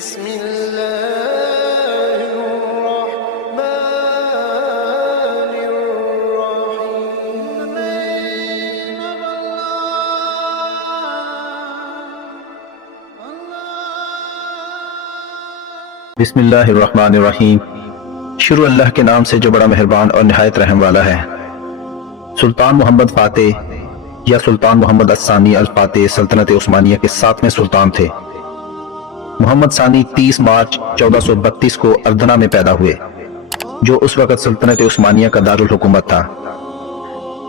بسم الله الرحمن الرحيم بسم اللہ الرحمن الرحیم۔ شروع اللہ کے نام سے جو بڑا مہربان اور نہایت رحم والا ہے۔ سلطان محمد فاتح یا سلطان محمد الثانی الفاتح سلطنت عثمانیہ کے 7ویں سلطان تھے۔ محمد ثانی 30 مارچ 1432 کو اردنا میں پیدا ہوئے، جو اس وقت سلطنت عثمانیہ کا دارالحکومت تھا۔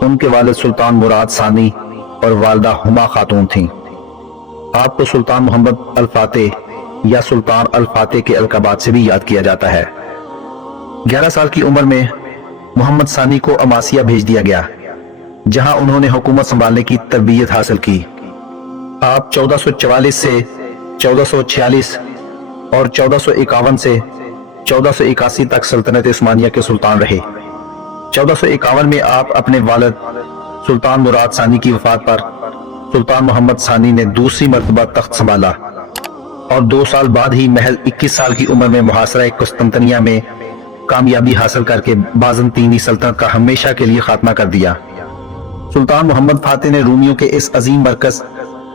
ان کے والد سلطان مراد ثانی اور والدہ ہما خاتون تھیں۔ آپ کو سلطان محمد الفاتح یا سلطان الفاتح کے القابات سے بھی یاد کیا جاتا ہے۔ 11 سال کی عمر میں محمد ثانی کو اماسیہ بھیج دیا گیا، جہاں انہوں نے حکومت سنبھالنے کی تربیت حاصل کی۔ آپ 1444 سے 1446 اور 1451 سے 1481 تک سلطنت عثمانیہ کے سلطان رہے۔ 1451 میں آپ اپنے والد سلطان مراد ثانی کی وفات پر سلطان محمد ثانی نے دوسری مرتبہ تخت سنبھالا، اور 2 سال بعد ہی محض 21 سال کی عمر میں محاصرہ قسطنطنیہ میں کامیابی حاصل کر کے بازنطینی سلطنت کا ہمیشہ کے لیے خاتمہ کر دیا۔ سلطان محمد فاتح نے رومیوں کے اس عظیم مرکز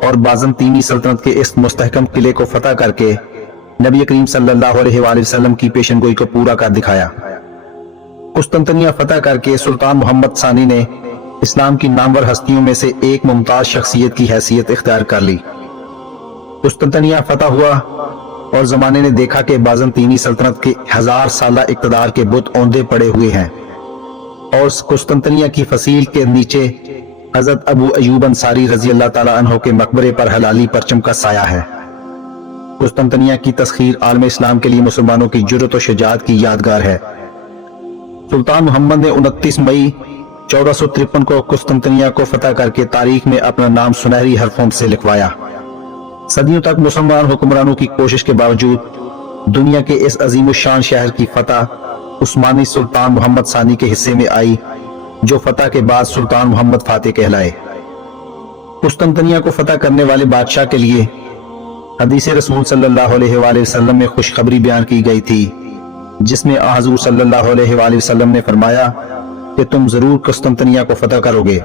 اور بازنطینی سلطنت کے اس مستحکم قلعے کو فتح کر کے نبی کریم صلی اللہ علیہ وآلہ وسلم کی پیشن گوئی کو پورا کر دکھایا۔ قسطنطنیہ فتح کر کے سلطان محمد ثانی نے اسلام کی نامور ہستیوں میں سے ایک ممتاز شخصیت کی حیثیت اختیار کر لی۔ قسطنطنیہ فتح ہوا اور زمانے نے دیکھا کہ بازنطینی سلطنت کے 1000 سالہ اقتدار کے بت اوندے پڑے ہوئے ہیں، اور قسطنطنیہ کی فصیل کے نیچے حضرت ابو ایوب انصاری رضی اللہ تعالیٰ عنہ کے مقبرے پر ہلالی پرچم کا سایہ ہے۔ قسطنطنیہ کی تسخیر عالم اسلام کے لیے مسلمانوں کی جرأت و شجاعت کی یادگار ہے۔ سلطان محمد نے 29 مئی 1453 کو قسطنطنیہ کو فتح کر کے تاریخ میں اپنا نام سنہری حرفوں سے لکھوایا۔ صدیوں تک مسلمان حکمرانوں کی کوشش کے باوجود دنیا کے اس عظیم الشان شہر کی فتح عثمانی سلطان محمد ثانی کے حصے میں آئی، جو فتح کے بعد سلطان محمد فاتح کہلائے۔ قسطنطنیہ کو فتح کرنے والے بادشاہ کے لیے حدیث رسول صلی اللہ علیہ وآلہ وسلم میں خوشخبری بیان کی گئی تھی، جس میں حضور صلی اللہ علیہ وآلہ وسلم نے فرمایا کہ تم ضرور قسطنطنیہ کو فتح کرو گے۔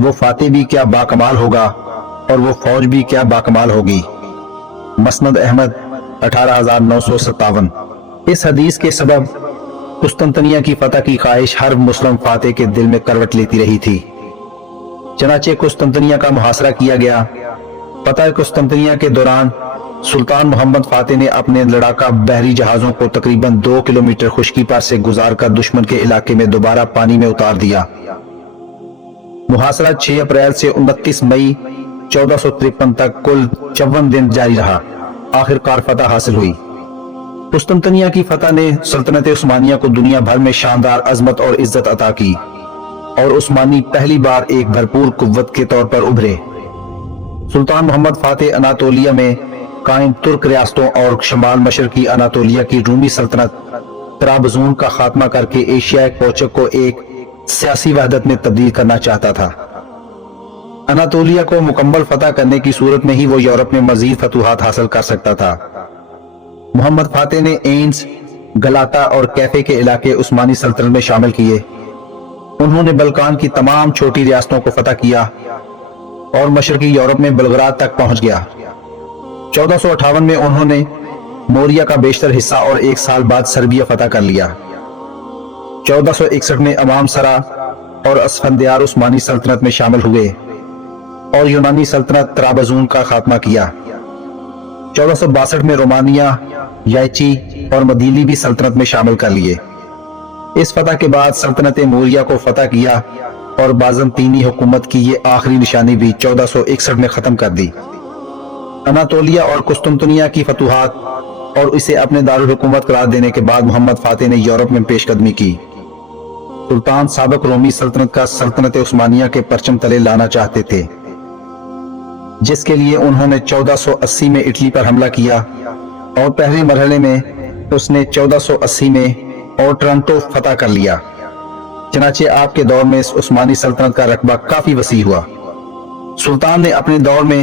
وہ فاتح بھی کیا باکمال ہوگا، اور وہ فوج بھی کیا باکمال ہوگی۔ مسند احمد 18957۔ اس حدیث کے سبب قسطنطنیہ کی فتح کی خواہش ہر مسلم فاتح کے دل میں کروٹ لیتی رہی تھی۔ چنانچہ قسطنطنیہ کا محاصرہ کیا گیا۔ فتح قسطنطنیہ کے دوران سلطان محمد فاتح نے اپنے لڑاکا بحری جہازوں کو تقریباً 2 کلومیٹر خشکی پر سے گزار کر دشمن کے علاقے میں دوبارہ پانی میں اتار دیا۔ محاصرہ 6 اپریل سے 29 مئی 1453 تک کل 54 دن جاری رہا۔ آخر کار فتح حاصل ہوئی۔ قسطنطنیہ کی فتح نے سلطنت عثمانیہ کو دنیا بھر میں شاندار عظمت اور عزت عطا کی، اور عثمانی پہلی بار ایک بھرپور قوت کے طور پر ابھرے۔ سلطان محمد فاتح اناطولیہ میں قائم ترک ریاستوں اور شمال مشرقی اناطولیہ کی رومی سلطنت طرابزون کا خاتمہ کر کے ایشیائی کوچک کو ایک سیاسی وحدت میں تبدیل کرنا چاہتا تھا۔ اناطولیہ کو مکمل فتح کرنے کی صورت میں ہی وہ یورپ میں مزید فتوحات حاصل کر سکتا تھا۔ محمد فاتح نے اینز، گلاتا اور کیفے کے علاقے عثمانی سلطنت میں شامل کیے۔ انہوں نے بلقان کی تمام چھوٹی ریاستوں کو فتح کیا اور مشرقی یورپ میں بلغراد تک پہنچ گیا۔ 1458 میں انہوں نے موریا کا بیشتر حصہ اور 1 سال بعد سربیا فتح کر لیا۔ 1461 میں امام سرا اور اسفندیار عثمانی سلطنت میں شامل ہوئے اور یونانی سلطنت طرابزون کا خاتمہ کیا۔ 1462 میں رومانیہ، یائچی اور مدیلی بھی سلطنت میں شامل کر لیے۔ اس فتح کے بعد سلطنت موریا کو فتح کیا اور بازنطینی حکومت کی یہ آخری نشانی بھی 1461 میں ختم کر دی۔ اناطولیہ اور قسطنطنیہ کی فتوحات اور اسے اپنے دارالحکومت قرار دینے کے بعد محمد فاتح نے یورپ میں پیش قدمی کی۔ سلطان سابق رومی سلطنت کا سلطنت عثمانیہ کے پرچم تلے لانا چاہتے تھے، جس کے لیے انہوں نے 1480 میں اٹلی پر حملہ کیا، اور پہلے مرحلے میں اس نے 1480 میں اور ٹرنٹو فتح کر لیا۔ چنانچہ آپ کے دور میں اس عثمانی سلطنت کا رقبہ کافی وسیع ہوا۔ سلطان نے اپنے دور میں